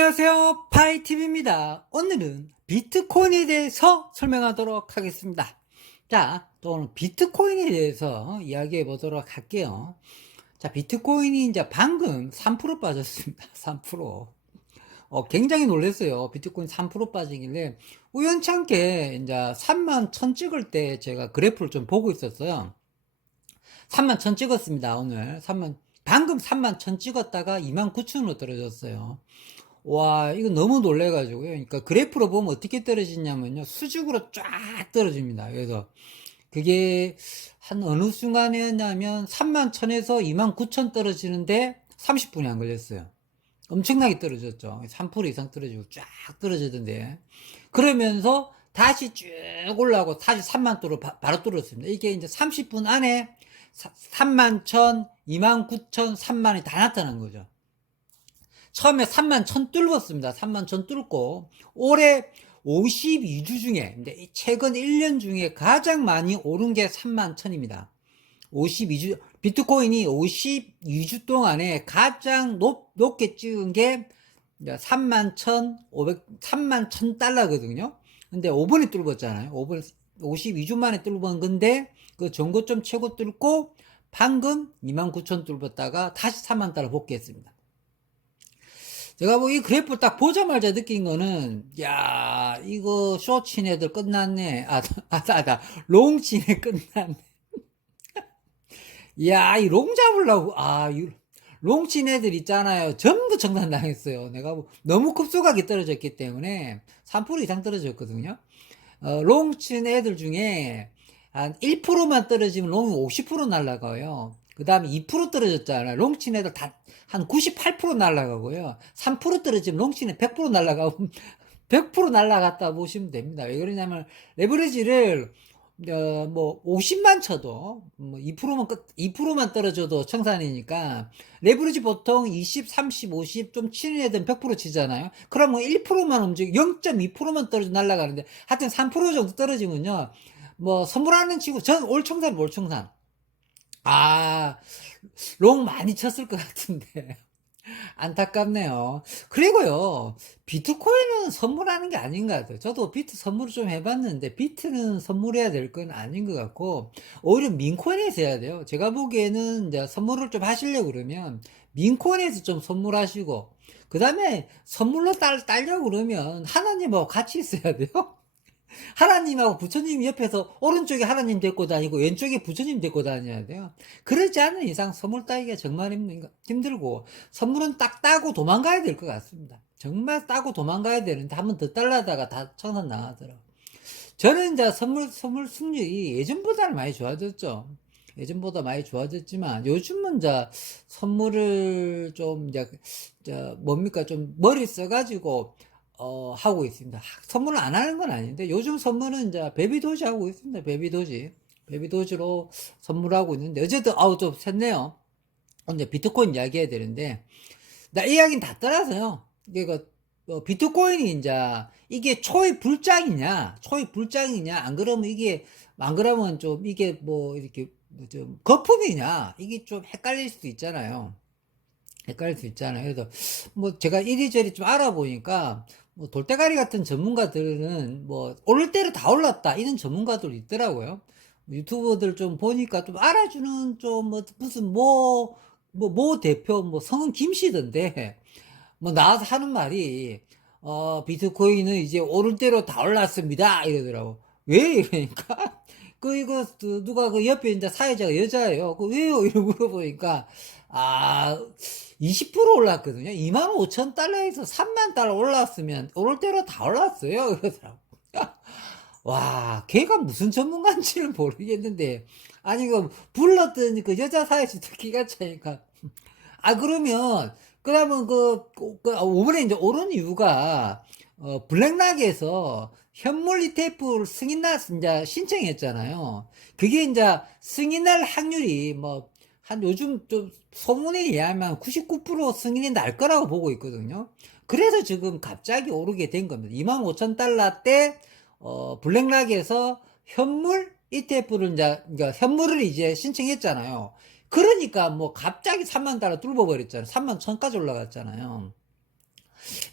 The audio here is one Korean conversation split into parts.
안녕하세요, 파이팁입니다. 오늘은 비트코인에 대해서 설명하도록 하겠습니다. 자, 또 오늘 비트코인에 대해서 이야기해 보도록 할게요. 자, 비트코인이 이제 방금 3% 빠졌습니다. 3%. 굉장히 놀랐어요. 비트코인 3% 빠지길래 우연찮게 이제 3만 1000 찍을 때 제가 그래프를 좀 보고 있었어요. 3만 1000 찍었습니다. 오늘 방금 3만 1000 찍었다가 29,000으로 떨어졌어요. 와, 이거 너무 놀래가지고요. 그러니까 그래프로 보면 어떻게 떨어지냐면요. 수직으로 쫙 떨어집니다. 그래서 그게 한 어느 순간이었냐면 3만 1000에서 29,000 떨어지는데 30분이 안 걸렸어요. 엄청나게 떨어졌죠. 3% 이상 떨어지고 쫙 떨어지던데. 그러면서 다시 쭉 올라오고 다시 3만 도로 바로 뚫었습니다. 이게 이제 30분 안에 3만 1000, 29,000, 3만이 다 나타난 거죠. 처음에 3만 1000 뚫었습니다. 3만 1000 뚫고 올해 52주 중에 최근 1년 중에 가장 많이 오른 게 3만 1000입니다. 52주 비트코인이 52주 동안에 가장 높게 찍은 게 3만 1000달러거든요. 근데 5번에 뚫었잖아요. 5번 52주 만에 뚫은 건데 그 전고점 최고 뚫고 방금 29,000 뚫었다가 다시 3만 달러 복귀했습니다. 제가 뭐 이 그래프 딱 보자마자 느낀 거는, 야, 이거 숏 친 애들 끝났네. 롱 친 애 끝났네. 야, 이 롱 잡으려고, 롱 친 애들 있잖아요. 전부 정산당했어요. 내가 뭐 너무 급속하게 떨어졌기 때문에 3% 이상 떨어졌거든요. 롱 친 애들 중에 한 1%만 떨어지면 롱이 50% 날라가요. 그 다음에 2% 떨어졌잖아요. 롱친 애들 다 한 98% 날라가고요. 3% 떨어지면 롱친은 100% 날라가고 100% 날라갔다 보시면 됩니다. 왜 그러냐면 레버리지를 뭐 50만 쳐도 뭐 2%만 떨어져도 청산이니까 레버리지 보통 20, 30, 50 좀 치는 애들은 100% 치잖아요. 그러면 1%만 움직이고 0.2%만 떨어져 날아가는데 하여튼 3% 정도 떨어지면요. 뭐 선물하는 치고 전 올 청산. 아, 롱 많이 쳤을 것 같은데. 안타깝네요. 그리고요, 비트코인은 선물하는 게 아닌 것 같아요. 저도 비트 선물을 좀 해봤는데, 비트는 선물해야 될 건 아닌 것 같고, 오히려 민코인에서 해야 돼요. 제가 보기에는 이제 선물을 좀 하시려고 그러면, 민코인에서 좀 선물하시고, 그 다음에 선물로 따려고 그러면 하나님하고 같이 있어야 돼요. 하나님하고 부처님 옆에서 오른쪽에 하나님 데리고 다니고 왼쪽에 부처님 데리고 다녀야 돼요. 그러지 않은 이상 선물 따기가 정말 힘들고 선물은 딱 따고 도망가야 될 것 같습니다. 정말 따고 도망가야 되는데 한 번 더 딸라다가 다 청산 나가더라고요. 저는 이제 선물 승률이 예전보다는 많이 좋아졌죠. 예전보다 많이 좋아졌지만 요즘은 이제 선물을 좀 이제 뭡니까 좀 머리 써가지고 하고 있습니다. 선물을 안 하는 건 아닌데 요즘 선물은 이제 베비도지 하고 있습니다. 베비도지로 선물하고 있는데 어쨌든 좀 샜네요. 이제 비트코인 이야기해야 되는데 나 이야기는 다 떠나서요. 이게 비트코인이 이게 초입 불장이냐 안 그러면 좀 이게 뭐 이렇게 좀 거품이냐 이게 좀 헷갈릴 수도 있잖아요. 그래서 뭐 제가 이리저리 좀 알아보니까 뭐 돌대가리 같은 전문가들은 뭐 오를 대로 다 올랐다 이런 전문가들 있더라고요. 유튜버들 좀 보니까 좀 알아주는 좀 뭐 무슨 모 대표 뭐 성은 김씨던데 뭐 나와서 하는 말이 비트코인은 이제 오를 대로 다 올랐습니다 이러더라고. 왜 이러니까 이거 누가 그 옆에 이제 사회자가 여자예요. 왜요? 이러고 물어보니까 20% 올랐거든요. 25,000달러에서 3만 달러 올랐으면 오를 대로 다 올랐어요. 그러더라고. 와, 걔가 무슨 전문가인지는 모르겠는데, 아니, 불렀더니 그 여자 사회자도 기가 차니까. 그러면 이번에 이제 오른 이유가, 블랙락에서 현물 ETF 승인날 이제 신청했잖아요. 그게 이제 승인날 확률이 요즘 좀 소문에 의하면 99% 승인이 날 거라고 보고 있거든요. 그래서 지금 갑자기 오르게 된 겁니다. 25,000달러 때, 블랙락에서 현물 ETF를 그러니까 현물을 이제 신청했잖아요. 그러니까 뭐 갑자기 3만 달러 뚫어버렸잖아요. 3만 1000까지 올라갔잖아요.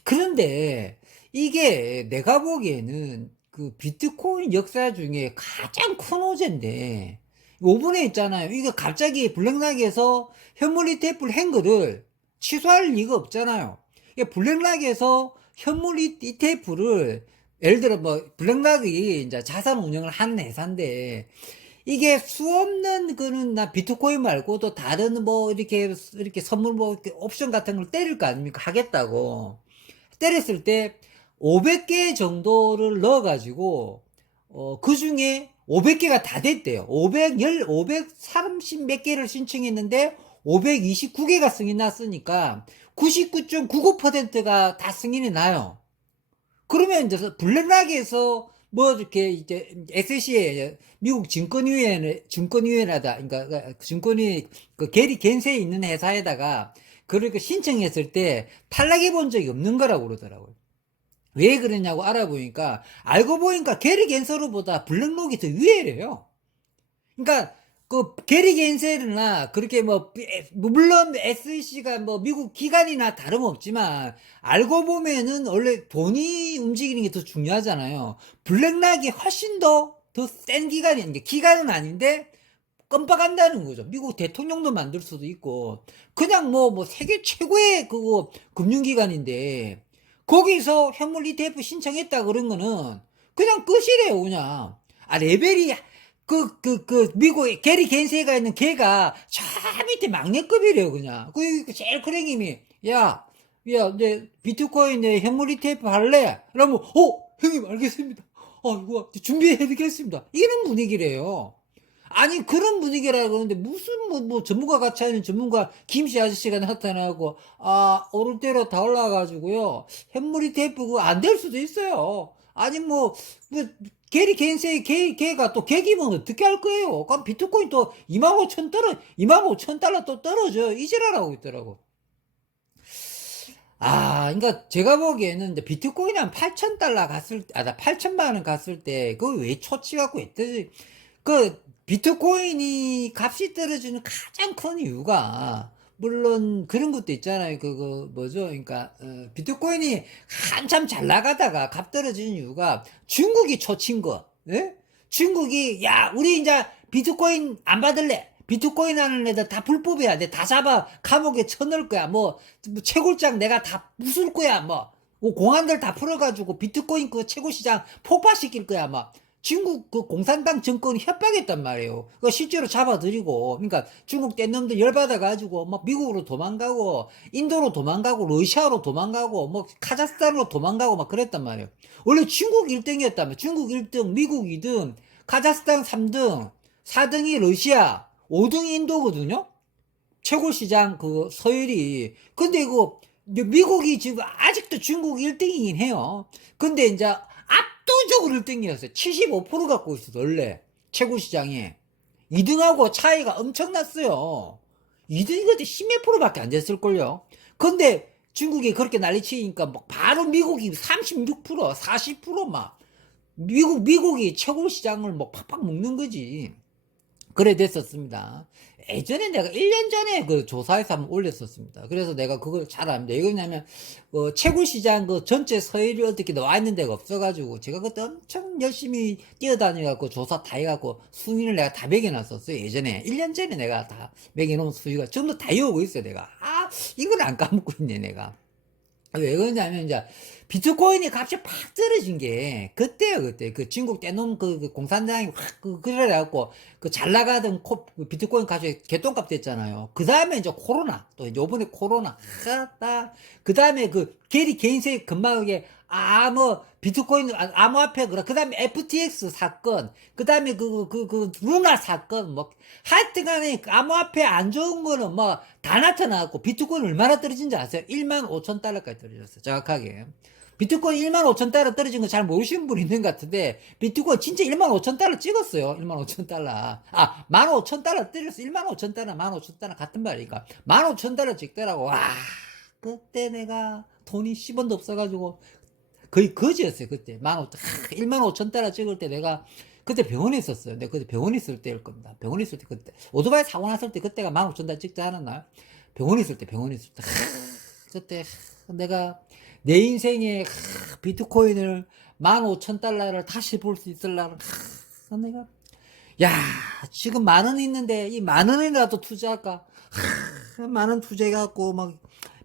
그런데 이게 내가 보기에는 그 비트코인 역사 중에 가장 큰 호재인데, 요번에 있잖아요. 이거 갑자기 블랙락에서 현물 ETF 한 거를 취소할 리가 없잖아요. 이게 블랙락에서 현물 ETF를 예를 들어 뭐 블랙락이 이제 자산 운영을 하는 회사인데, 이게 수없는 그는 나 비트코인 말고 또 다른 뭐 이렇게 선물 뭐 이렇게 옵션 같은 걸 때릴 거 아닙니까? 하겠다고 때렸을 때 500개 정도를 넣어 가지고 그 중에 500개가 다 됐대요. 530 몇 개를 신청했는데 529개가 승인 났으니까 99.99%가 다 승인이 나요. 그러면 이제 블랙락에서 뭐 이렇게 이제 SEC에 미국 증권위원회다, 그러니까 증권위 그 게리 겐세에 있는 회사에다가 그렇게 신청했을 때 탈락해 본 적이 없는 거라고 그러더라고요. 왜 그러냐고 알아보니까 알고 보니까 게리 겐서로보다 블랙록이 더 유해래요. 그러니까 그 게리 겐셀이나 그렇게 뭐 물론 SEC가 뭐 미국 기관이나 다름없지만 알고 보면은 원래 돈이 움직이는 게 더 중요하잖아요. 블랙락이 훨씬 더 센 기관이, 기관은 아닌데 껌빡한다는 거죠. 미국 대통령도 만들 수도 있고 그냥 뭐 세계 최고의 그거 금융기관인데 거기서 현물 ETF 신청했다 그런 거는 그냥 끝이래요. 그냥 레벨이 미국 게리 겐세가 있는 걔가 저 밑에 막내급이래요. 그냥 제일 큰 형님이 야 내 비트코인 내 현물 ETF 할래? 그러면 형님 알겠습니다. 이거 준비해드리겠습니다. 이런 분위기래요. 아니 그런 분위기라 그러는데 무슨 뭐 전문가 같이 하는 전문가 김씨 아저씨가 나타나고 오를 대로 다 올라가가지고요 현물 ETF 그거 안 될 수도 있어요. 아니 뭐 게리 겐세이 걔가 또 걔기면 어떻게 할 거예요? 그럼 비트코인 또 25,000달러 또 떨어져 이지랄하고 있더라고. 그러니까 제가 보기에는 이제 비트코인이 한 8,000달러 갔을 때, 나 8천만 원 갔을 때, 그거 왜 초치 갖고 했더니, 비트코인이 값이 떨어지는 가장 큰 이유가, 물론 그런 것도 있잖아요. 뭐죠? 그러니까, 비트코인이 한참 잘 나가다가 값 떨어지는 이유가 중국이 초친 거, 예? 중국이, 야, 우리 이제 비트코인 안 받을래. 비트코인 하는 애들 다 불법이야. 내 다 잡아 감옥에 쳐넣을 거야. 뭐 채굴장 내가 다 부술 거야. 뭐 공안들 다 풀어가지고 비트코인 그 채굴 시장 폭파시킬 거야. 막 중국 그 공산당 정권이 협박했단 말이에요. 그 실제로 잡아들이고, 그러니까 중국 뗀놈들 열받아가지고 막 미국으로 도망가고, 인도로 도망가고, 러시아로 도망가고, 뭐 카자흐스탄으로 도망가고 막 그랬단 말이에요. 원래 중국 1등이었다며. 중국 1등, 미국 2등, 카자흐스탄 3등, 4등이 러시아, 5등이 인도거든요? 최고 시장 서열이. 근데 미국이 지금 아직도 중국 1등이긴 해요. 근데 이제 압도적으로 1등이었어요. 75% 갖고 있어, 원래. 최고 시장에. 2등하고 차이가 엄청났어요. 2등이 그때 10몇 프로밖에 안 됐을걸요. 근데 중국이 그렇게 난리치니까 바로 미국이 36%, 40% 미국이 최고 시장을 팍팍 먹는 거지. 그래 됐었습니다. 예전에 내가 1년 전에 그 조사해서 한번 올렸었습니다. 그래서 내가 그걸 잘 압니다. 이거냐면 채굴시장 전체 서열이 어떻게 나와 있는 데가 없어가지고 제가 그때 엄청 열심히 뛰어다녀갖고 조사 다 해갖고 순위를 내가 다 매겨놨었어요. 예전에 1년 전에 내가 다 매겨놓은 순위가 전부 다 외우고 있어요. 내가 이걸 안 까먹고 있네 내가. 왜 그러냐면 이제 비트코인이 값이 팍 떨어진 게 그때요. 그때 중국 떼놈 공산당이 확 그래갖고 잘 나가던 비트코인 값이 개똥값 됐잖아요. 그 다음에 이제 코로나, 또 요번에 코로나 그 다음에 게리 개인세 금방하게 비트코인 암호화폐 그 다음에 FTX 사건, 그 다음에 루나 사건, 하여튼간에 암호화폐 안 좋은 거는 다 나타나갖고 비트코인 얼마나 떨어진지 아세요? 15,000달러까지 떨어졌어요. 정확하게. 비트코인 15,000달러 떨어진 거 잘 모르시는 분 있는 것 같은데, 비트코인 진짜 15,000달러 찍었어요. 15,000달러. 15,000달러 떨어졌어. 15,000달러, 15,000달러 같은 말이니까. 15,000달러 찍더라고. 와, 그때 내가 돈이 10원도 없어가지고, 거의 거지였어요. 그때. 15,000달러 찍을 때 내가, 그때 병원에 있었어요. 내가 그때 병원에 있을 때일 겁니다. 병원에 있을 때 그때. 오토바이 사고 났을 때 그때가 15,000달러 찍지 않았나? 병원에 있을 때. 그때 내가 내 인생에 비트코인을 15,000달러를 다시 볼 수 있을라는 내가 야 지금 10,000원 있는데 이 10,000원이라도 투자할까? 만원 투자해갖고 막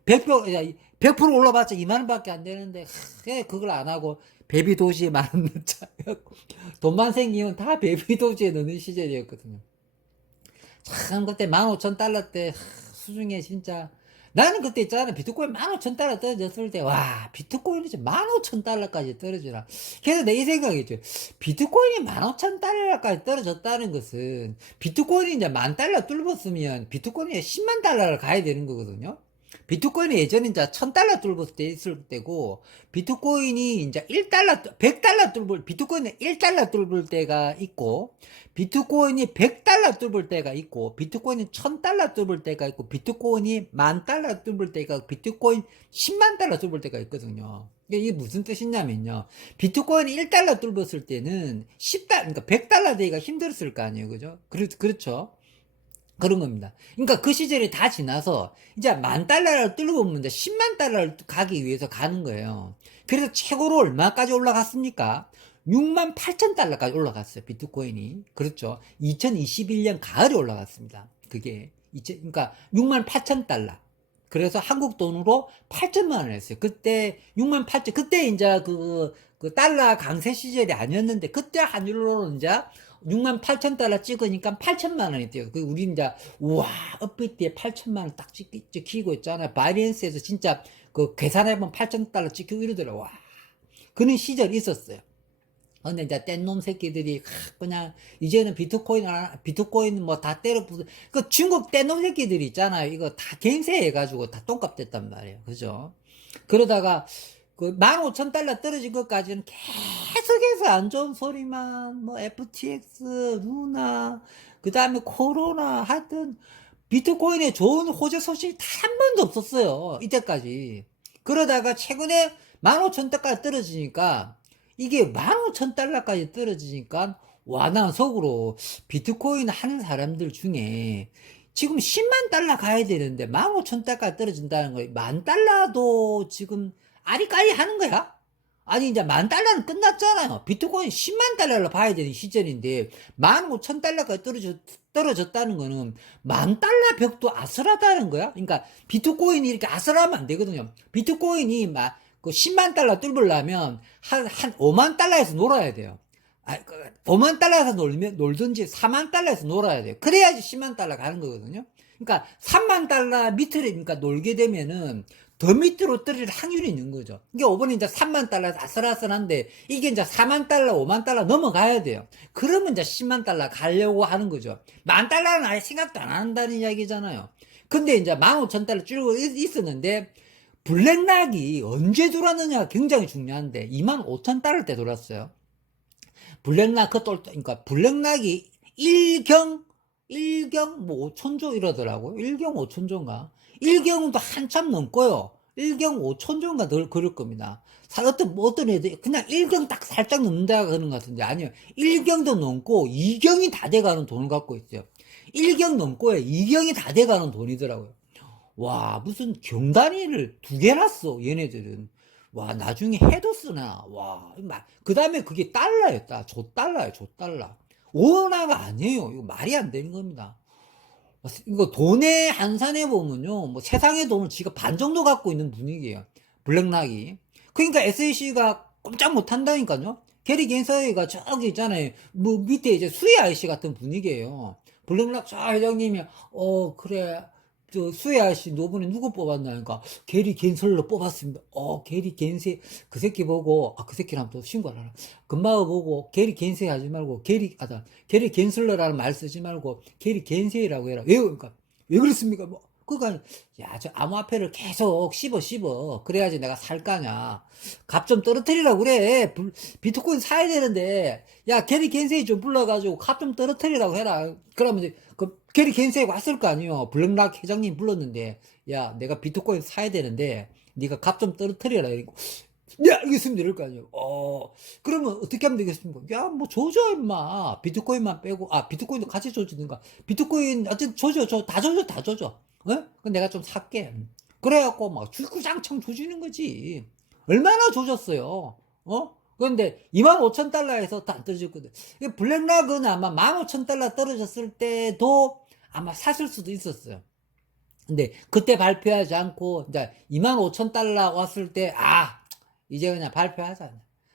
100% 올라봤자 20,000원밖에 안 되는데 그걸 안 하고 베비 도시에 10,000원 넣자. 돈만 생기면 다 베비 도시에 넣는 시절이었거든요. 참 그때 15,000달러 때 수중에 진짜 나는 그때 있잖아 비트코인 15,000달러 떨어졌을 때 와 비트코인이 이제 15,000달러까지 떨어지나. 그래서 내 이 생각이죠. 비트코인이 15,000달러까지 떨어졌다는 것은 비트코인이 이제 10,000달러 뚫었으면 비트코인이 10만 달러를 가야 되는 거거든요. 비트코인이 예전에 이제 1,000달러 뚫었을 때 있을 때고 비트코인이 이제 1달러 100달러 뚫을 비트코인은 1달러 뚫을 때가 있고 비트코인이 100달러 뚫을 때가 있고 비트코인이 1,000달러 뚫을 때가 있고 비트코인이 10,000달러 뚫을 때가 있고 비트코인 10만 달러 뚫을 때가 있거든요. 이게 무슨 뜻이냐면요. 비트코인이 1달러 뚫었을 때는 그러니까 100달러 되기가 힘들었을 거 아니에요. 그죠? 그렇죠. 그런 겁니다. 그러니까 그 시절이 다 지나서 이제 10,000달러를 뚫고 보면 이제 10만 달러를 가기 위해서 가는 거예요. 그래서 최고로 얼마까지 올라갔습니까? 68,000달러까지 올라갔어요. 비트코인이. 그렇죠. 2021년 가을에 올라갔습니다. 그게 그러니까 68,000달러. 그래서 한국 돈으로 8천만 원 했어요. 그때 68,000 그때 이제 그 달러 강세 시절이 아니었는데 그때 환율로는 이제 68,000달러 찍으니까 8천만 원이 돼요. 그 우리 이제 우와 업비트에 8천만 원 딱 찍히고 있잖아요. 바이낸스에서 진짜 그 계산해보면 8,000달러 찍히고 이러더라고. 와 그런 시절이 있었어요. 근데 이제 뗀놈 새끼들이 그냥 이제는 비트코인 뭐 다 때려 부수 그 중국 뗀놈 새끼들이 있잖아요. 이거 다 갱세 해가지고 다 똥값 됐단 말이에요. 그죠? 그러다가 그 15,000달러 떨어진 것까지는 계속해서 안 좋은 소리만 뭐 FTX, 루나, 그 다음에 코로나 하여튼 비트코인에 좋은 호재 소식이 단 한 번도 없었어요. 이때까지. 그러다가 최근에 15,000달러까지 떨어지니까 이게 15,000달러까지 떨어지니까 와 난 속으로 비트코인 하는 사람들 중에 지금 10만 달러 가야 되는데 15,000달러까지 떨어진다는 거 10,000달러도 지금 아리까리 하는 거야? 아니 이제 10,000달러는 끝났잖아요. 비트코인 10만 달러를 봐야 되는 시절인데 15,000달러까지 떨어졌다는 거는 10,000달러 벽도 아슬하다는 거야. 그러니까 비트코인이 이렇게 아슬하면 안 되거든요. 비트코인이 막 그 10만 달러 뚫으려면 한 5만 달러에서 놀아야 돼요. 5만 달러에서 놀든지 4만 달러에서 놀아야 돼요. 그래야지 10만 달러 가는 거거든요. 그러니까 3만 달러 밑으로 그러니까 놀게 되면은 더 밑으로 떨어질 확률이 있는 거죠. 이게 이번에 이제 3만 달러 아슬아슬한데 이게 이제 4만 달러, 5만 달러 넘어가야 돼요. 그러면 이제 10만 달러 가려고 하는 거죠. 10,000달러는 아예 생각도 안 한다는 이야기잖아요. 근데 이제 15,000달러 줄고 있었는데 블랙락이 언제 돌았느냐가 굉장히 중요한데 25,000달러 때 돌았어요. 블랙락 그러니까 블랙락이 1경 뭐 5천조 이러더라고요. 1경 5천조인가? 1경도 한참 넘고요. 1경 5천조인가 더 그럴 겁니다. 어떤 애들 그냥 1경 딱 살짝 넘는다 그러는 것 같은데 아니요. 1경도 넘고 2경이 다 돼가는 돈을 갖고 있어요. 1경 넘고요. 2경이 다 돼가는 돈이더라고요. 와 무슨 경단위를 2개나 써 얘네들은. 와 나중에 해도 쓰나. 와그 다음에 그게 달러였다. 조달러야 조달러. 원화가 아니에요. 이거 말이 안 되는 겁니다. 이거 돈의 한산해 보면요 뭐 세상의 돈을 지가 반 정도 갖고 있는 분위기예요. 블랙락이. 그러니까 SAC가 꼼짝 못 한다니까요. 게리 겐서이가 저기 있잖아요. 뭐 밑에 이제 수혜 아저씨 같은 분위기예요. 블랙락 저 회장님이 그래 저 수혜 아저씨 노번에 누구 뽑았나니까 게리 겐설러 뽑았습니다. 게리 겐세 그 새끼 보고 그 새끼랑 또 신고를 하라. 금마가 보고 게리 겐세 하지 말고 게리 겐설러라는 말 쓰지 말고 게리 겐세라고 해라. 왜요? 그러니까 왜 그렇습니까? 뭐 그러니까 야 저 암호화폐를 계속 씹어 그래야지 내가 살 거냐. 값 좀 떨어뜨리라고 그래. 비트코인 사야 되는데 야 게리 겐세이 좀 불러가지고 값 좀 떨어뜨리라고 해라. 그러면 그 게리 겐세이 왔을 거 아니에요. 블랙락 회장님 불렀는데 야 내가 비트코인 사야 되는데 네가 값 좀 떨어뜨려라. 이러고 네 알겠습니다 이럴 거 아니에요. 그러면 어떻게 하면 되겠습니까? 야 뭐 조져 임마. 비트코인만 빼고 비트코인도 같이 조지든가. 비트코인 어쨌든 조져 다 조져. 그럼 내가 좀 살게. 그래갖고 막 주구장창 조지는 거지. 얼마나 조졌어요. 그런데 25,000달러에서 다 떨어졌거든. 블랙락은 아마 15,000달러 떨어졌을 때도 아마 샀을 수도 있었어요. 근데 그때 발표하지 않고 이제 25,000달러 왔을 때 이제 그냥 발표하자.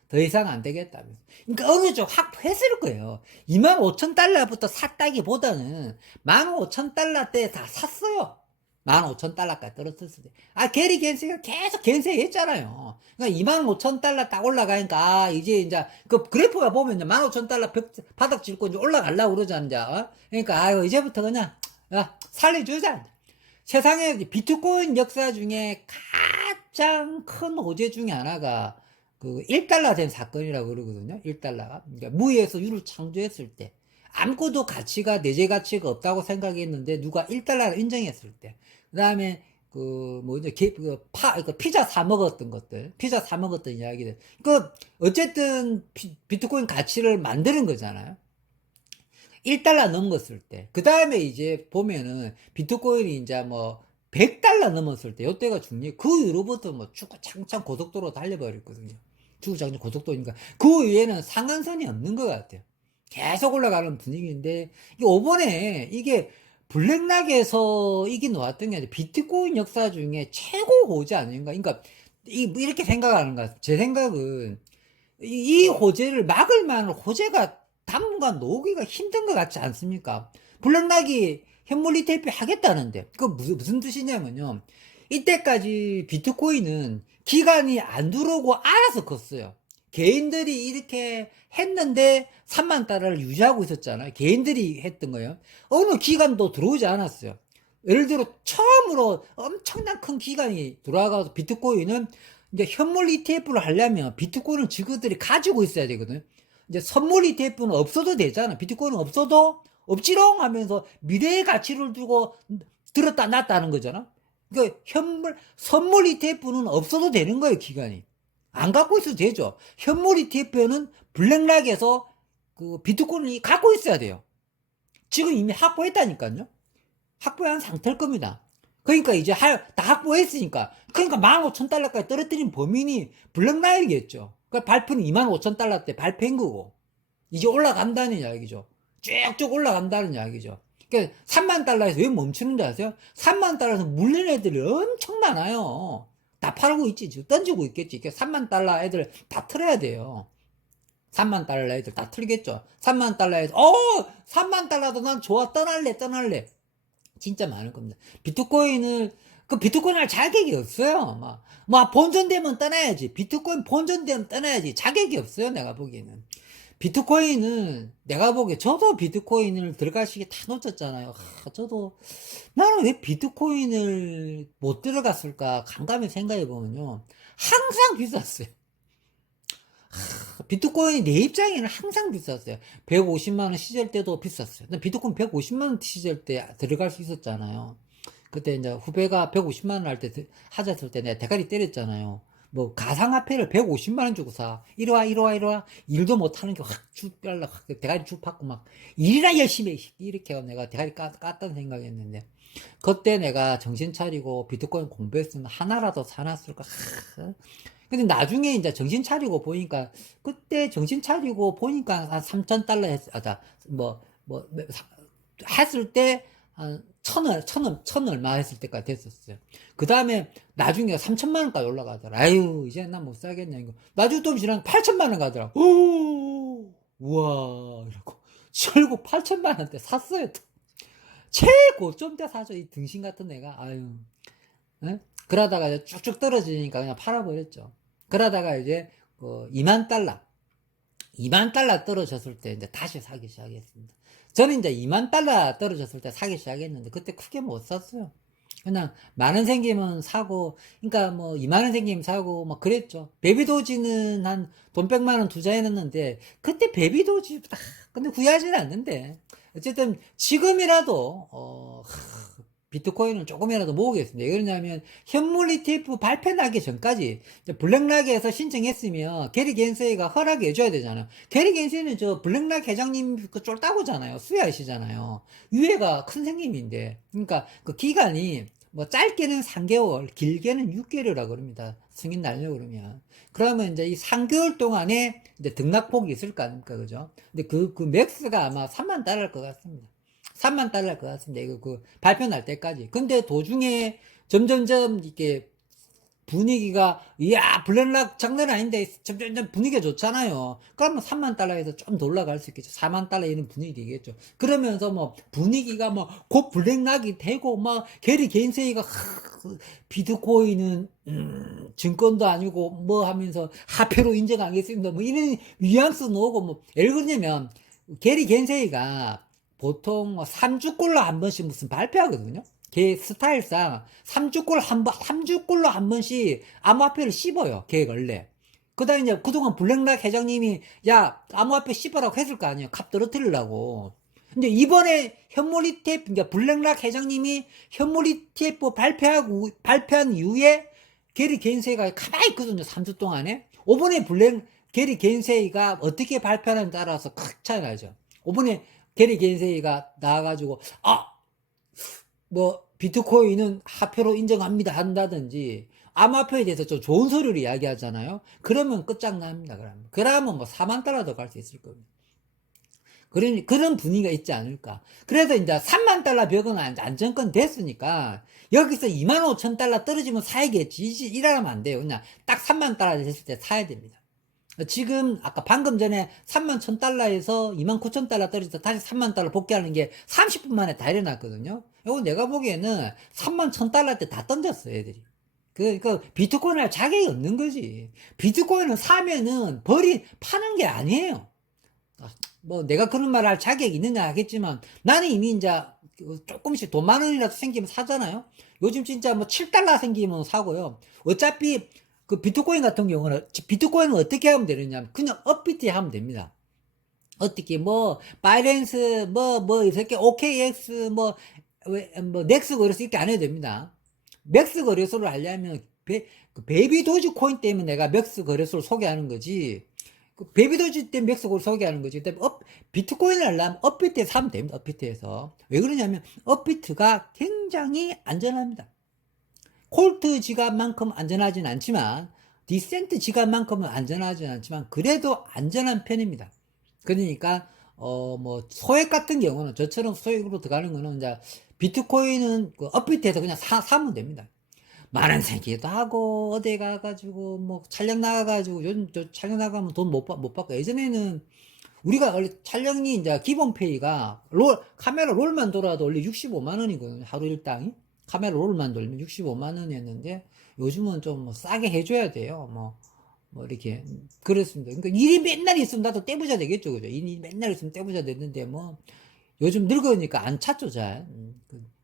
더 이상 안 되겠다면서. 그러니까 어느 쪽 확보했을 거예요. 25,000달러부터 샀다기보다는 15,000달러 때 다 샀어요. 15,000달러까지 떨어졌을 때. 게리 겐세가 계속 겐세했잖아요. 그러니까 25,000달러 딱 올라가니까, 이제 그 그래프가 보면 이제 15,000달러 바닥 짚고 이제 올라가려고 그러잖아, 이제. 그러니까, 이제부터 그냥, 살려주자. 세상에 비트코인 역사 중에 가장 큰 호재 중에 하나가 그 1달러 된 사건이라고 그러거든요. 1달러가. 그러니까 무에서 유를 창조했을 때. 아무것도 가치가, 내재 가치가 없다고 생각했는데 누가 1달러를 인정했을 때. 그 다음에 피자 사 먹었던 것들. 피자 사 먹었던 이야기들. 어쨌든 비트코인 가치를 만드는 거잖아요. 1달러 넘었을 때. 그 다음에 이제 보면은 비트코인이 이제 100달러 넘었을 때, 요때가 중요해. 그 이후로부터 주구장창 고속도로 달려버렸거든요. 주구장창 고속도로니까. 그 위에는 상한선이 없는 것 같아요. 계속 올라가는 분위기인데, 이번에 이게 블랙락에서 이게 나왔던 게 아니라 비트코인 역사 중에 최고 호재 아닌가? 그러니까, 이렇게 생각하는 것 같아요. 제 생각은, 이 호재를 막을 만한 호재가 당분간 나오기가 힘든 것 같지 않습니까? 블랙락이 현물 리테이프 하겠다는데, 무슨 뜻이냐면요. 이때까지 비트코인은 기간이 안 들어오고 알아서 컸어요. 개인들이 이렇게 했는데 3만 달러를 유지하고 있었잖아요. 개인들이 했던 거예요. 어느 기간도 들어오지 않았어요. 예를 들어 처음으로 엄청난 큰 기간이 들어와가서 비트코인은 이제 현물 ETF를 하려면 비트코인을 지그들이 가지고 있어야 되거든요. 이제 선물 ETF는 없어도 되잖아. 비트코인은 없어도 없지롱 하면서 미래의 가치를 두고 들었다 놨다 하는 거잖아. 그러니까 선물 ETF는 없어도 되는 거예요, 기간이. 안 갖고 있어도 되죠. 현물 ETF는 블랙락에서 그 비트코인을 갖고 있어야 돼요. 지금 이미 확보했다니까요. 확보한 상태일 겁니다. 그러니까 이제 다 확보했으니까. 그러니까 15,000달러까지 떨어뜨린 범인이 블랙락이겠죠. 그러니까 발표는 25,000달러 때 발표한 거고. 이제 올라간다는 이야기죠. 쭉쭉 올라간다는 이야기죠. 그러니까 3만 달러에서 왜 멈추는지 아세요? 3만 달러에서 물린 애들이 엄청 많아요. 다 팔고 있지. 지금 던지고 있겠지. 그러니까 3만 달러 애들 다 틀어야 돼요. 3만 달러 애들 다 틀겠죠. 3만 달러에서 3만 달러도 난 좋아. 떠날래. 진짜 많을 겁니다. 비트코인을 할 자격이 없어요. 본전되면 떠나야지. 비트코인 본전되면 떠나야지. 자격이 없어요. 내가 보기에는. 비트코인은 내가 보기에 저도 비트코인을 들어갈 시기에 다 놓쳤잖아요. 나는 왜 비트코인을 못 들어갔을까 깜깜이 생각해 보면요, 항상 비쌌어요. 비트코인이 내 입장에는 항상 비쌌어요. 150만원 시절 때도 비쌌어요. 비트코인 150만원 시절 때 들어갈 수 있었잖아요. 그때 이제 후배가 150만원 할 때 하자했을 때 내가 대가리 때렸잖아요. 가상화폐를 150만원 주고 사. 이리 와. 일도 못하는 게 대가리 쭉 팍고 일이나 열심히 해. 이렇게 하고 내가 대가리 깠다는 생각했는데, 그때 내가 정신 차리고 비트코인 공부했으면 하나라도 사놨을까. 근데 나중에 이제 정신 차리고 보니까, 그때 정신 차리고 보니까 한 3,000달러 했을 때, 한 천 얼마 했을 때까지 됐었어요. 그 다음에 나중에 3,000만원까지 올라가더라. 아유, 이제 난 못 사겠냐, 이거. 나중에 좀 지나면 8,000만원 가더라. 우와, 이러고. 결국 8,000만원대 샀어요. 최고점 때 사죠, 이 등신 같은 애가. 아유. 에? 그러다가 이제 쭉쭉 떨어지니까 그냥 팔아버렸죠. 그러다가 이제 2만 달러 떨어졌을 때 이제 다시 사기 시작했습니다. 저는 이제 2만 달러 떨어졌을 때 사기 시작했는데 그때 크게 못 샀어요. 그냥 만원 생기면 사고, 그러니까 2만원 생기면 사고 그랬죠. 베비도지는 한 돈 100만원 투자해놨는데 그때 베비도지 근데 구애하지는 않는데, 어쨌든 지금이라도 비트코인을 조금이라도 모으겠습니다. 왜 그러냐면 현물 ETF 발표 나기 전까지 블랙락에서 신청했으면 게리 겐세이가 허락해 줘야 되잖아요. 게리 겐세이는 저 블랙락 회장님 그 쫄따구잖아요. 수혜하시잖아요. 유해가 큰 생님인데, 그러니까 그 기간이 뭐 짧게는 3개월, 길게는 6개월이라고 그럽니다. 승인 날려 그러면. 그러면 이제 이 3개월 동안에 이제 등락폭이 있을 거 아닙니까? 그죠? 근데 그 맥스가 아마 3만 달러일 것 같습니다. 3만 달러일 것 같습니다. 이거 발표 날 때까지. 근데 도중에 점점점 이렇게 분위기가, 이야, 블랙락 장난 아닌데, 점점점 분위기가 좋잖아요. 그러면 3만 달러에서 좀 더 올라갈 수 있겠죠. 4만 달러 이런 분위기 되겠죠. 그러면서 뭐, 분위기가 뭐, 곧 블랙락이 되고, 막, 게리 겐세이가, 비트코인은, 증권도 아니고, 뭐 하면서, 화폐로 인정하겠습니다. 뭐, 이런 뉘앙스 나오고, 뭐, 예를 들면, 게리 겐세이가 보통 3주꼴로 한 번씩 무슨 발표하거든요. 걔 스타일상 3주꼴로 한 번씩 암호화폐를 씹어요. 걔 원래. 그 다음에 이제 그동안 블랙락 회장님이 야, 암호화폐 씹어라고 했을 거 아니에요. 값 떨어뜨리려고. 근데 이번에 현물 ETF, 그러니까 블랙락 회장님이 현물 ETF 발표한 이후에 게리 겐세이가 가만히 있거든요. 3주 동안에. 이번에 게리 겐세이가 어떻게 발표하느냐에 따라서 큰 차이 나죠. 이번에 게리 겐세이가 나와가지고, 뭐 비트코인은 화폐로 인정합니다 한다든지 암호화폐에 대해서 좀 좋은 소리를 이야기하잖아요. 그러면 끝장납니다. 그러면 뭐 4만 달러 더 갈 수 있을 겁니다. 그런 분위기가 있지 않을까. 그래서 이제 3만 달러 벽은 안정권 됐으니까 여기서 2만 5천 달러 떨어지면 사야겠지. 이러면 안 돼요. 그냥 딱 3만 달러 됐을 때 사야 됩니다. 지금 아까 방금 전에 3만 1,000달러에서 2만 9천 달러 떨어져서 다시 3만 달러 복귀하는 게 30분 만에 다 일어났거든요. 이거 내가 보기에는 3만 1,000달러 때 다 던졌어 애들이. 비트코인 할 자격이 없는 거지. 비트코인을 사면은 파는 게 아니에요. 뭐 내가 그런 말 할 자격이 있느냐 하겠지만 나는 이미 이제 조금씩 돈 만 원이라도 생기면 사잖아요. 요즘 진짜 뭐 7달러 생기면 사고요. 어차피 그 비트코인 같은 경우는 비트코인은 어떻게 하면 되느냐 그냥 업비트에 하면 됩니다. 어떻게 뭐 바이낸스 뭐 이렇게 OKX 뭐 넥스 거래소 이렇게 안 해도 됩니다. 맥스 거래소를 하려면 베이비 도지 코인 때문에 내가 맥스 거래소를 소개하는 거지. 베이비 도지 때문에 맥스 거래소 소개하는 거지. 비트코인을 하려면 업비트에서 하면 됩니다. 업비트에서. 왜 그러냐면 업비트가 굉장히 안전합니다. 콜트 지갑만큼 안전하진 않지만 디센트 지갑만큼은 안전하진 않지만 그래도 안전한 편입니다. 그러니까 뭐 소액 같은 경우는 저처럼 소액으로 들어가는 거는 이제 비트코인은 그 업비트에서 그냥 사면 됩니다. 만 원 생기기도 하고 어디 가가지고 뭐 촬영 나가가지고 요즘 저 촬영 나가면 돈 못 받고 예전에는 우리가 원래 촬영이 이제 기본 페이가 카메라 롤만 돌아도 원래 65만 원이거든요. 하루 일당이. 카메라 롤만 돌면 65만 원이었는데 요즘은 좀 뭐 싸게 해줘야 돼요. 뭐 이렇게 그렇습니다. 그러니까 일이 맨날 있으면 나도 떼부자 되겠죠, 그죠? 일이 맨날 있으면 떼부자 됐는데 뭐 요즘 늙으니까 안 찾죠, 잘.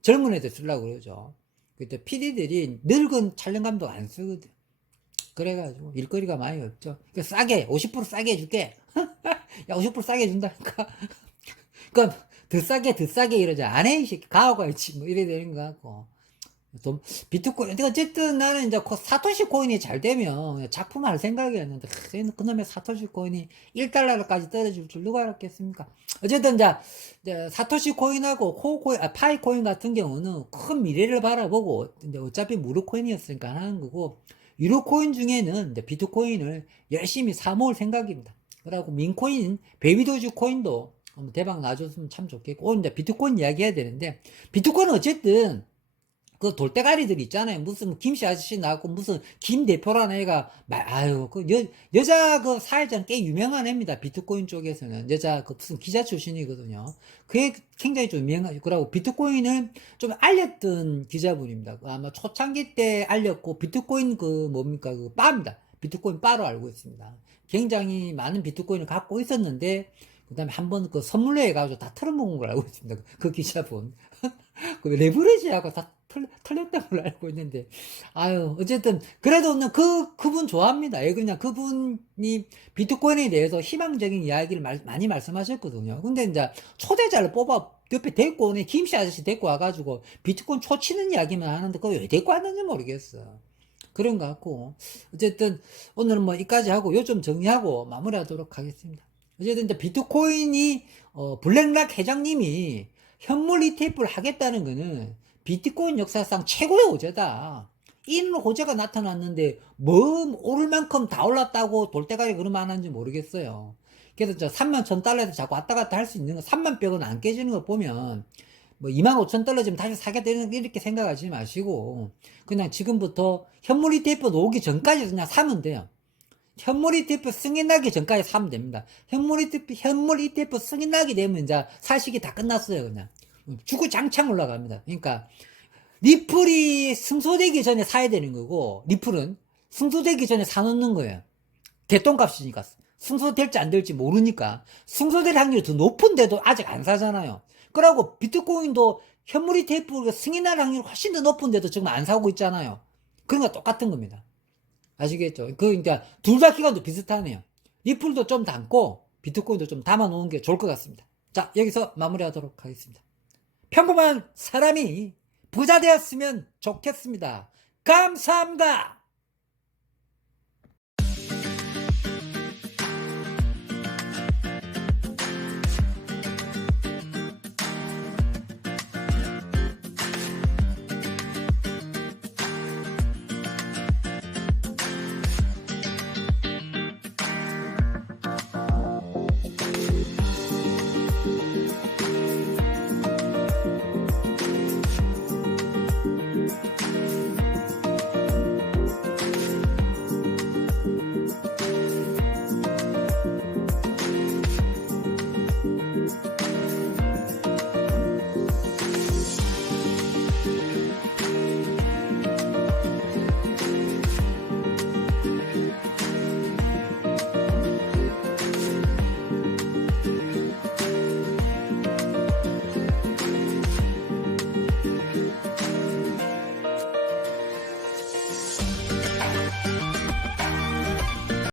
젊은 애들 쓰려고 그러죠. 그때 PD들이 늙은 촬영 감독 안 쓰거든. 그래가지고 일거리가 많이 없죠. 그러니까 싸게 50% 싸게 해줄게. 야 50% 싸게 해준다니까. 그러니까 더 싸게 이러자. 안 해, 이 새끼. 가고 가야지. 뭐 이래 되는 거 같고. 비트코인. 어쨌든 나는 이제 사토시 코인이 잘 되면 작품 할 생각이었는데, 그놈의 사토시 코인이 1달러까지 떨어질 줄 누가 알았겠습니까? 어쨌든 이제 사토시 코인하고 파이 코인 같은 경우는 큰 미래를 바라보고, 이제 어차피 무료 코인이었으니까 하는 거고, 유료 코인 중에는 이제 비트코인을 열심히 사모을 생각입니다. 그리고 민코인, 베이비도지 코인도 대박 나줬으면 참 좋겠고, 오늘 이제 비트코인 이야기 해야 되는데, 비트코인은 어쨌든, 그 돌대가리들 있잖아요. 무슨 김씨 아저씨 나왔고, 무슨 김 대표라는 애가, 여자 그 사회자는 꽤 유명한 애입니다. 비트코인 쪽에서는. 여자 그 무슨 기자 출신이거든요. 그게 굉장히 좀 유명하죠. 그리고 비트코인을 좀 알렸던 기자분입니다. 아마 초창기 때 알렸고, 비트코인 그 바입니다. 비트코인 바로 알고 있습니다. 굉장히 많은 비트코인을 갖고 있었는데, 그 다음에 한번 그 선물로 해가지고 다 털어먹은 걸 알고 있습니다. 그 기자분. 그 레버리지하고 다 털렸다는 걸 알고 있는데, 아유, 어쨌든, 그래도 그분 좋아합니다. 예, 그냥 그분이 비트코인에 대해서 희망적인 이야기를 많이 말씀하셨거든요. 근데 이제 초대자를 옆에 데리고 오네, 김씨 아저씨 데리고 와가지고 비트코인 초치는 이야기만 하는데, 그걸 왜 데리고 왔는지 모르겠어. 그런 것 같고, 어쨌든, 오늘은 뭐 이까지 하고, 요점 정리하고 마무리하도록 하겠습니다. 어쨌든 이제 비트코인이, 블랙락 회장님이 현물 ETF를 하겠다는 거는 비트코인 역사상 최고의 호재다. 이런 호재가 나타났는데 뭐 오를 만큼 다 올랐다고 돌대가리 그러면 안 하는지 모르겠어요. 그래서 저 31,000달러에서 자꾸 왔다 갔다 할 수 있는 거, 3100원 안 깨지는 거 보면 뭐 25,000달러쯤 다시 사게 되는 이렇게 생각하지 마시고 그냥 지금부터 현물 ETF 오기 전까지 그냥 사면 돼요. 현물 ETF 승인나기 전까지 사면 됩니다. 현물 ETF 승인나게 되면 이제 사식이 다 끝났어요. 그냥 주구장창 올라갑니다. 그러니까 리플이 승소되기 전에 사야 되는 거고, 리플은 승소되기 전에 사놓는 거예요. 대똥값이니까. 승소될지 안 될지 모르니까. 승소될 확률이 더 높은데도 아직 안 사잖아요. 그러고 비트코인도 현물 ETF 승인할 확률이 훨씬 더 높은데도 지금 안 사고 있잖아요. 그런 거 똑같은 겁니다. 아시겠죠? 그러니까 둘 다 기간도 비슷하네요. 리플도 좀 담고 비트코인도 좀 담아 놓은 게 좋을 것 같습니다. 자, 여기서 마무리하도록 하겠습니다. 평범한 사람이 부자 되었으면 좋겠습니다. 감사합니다.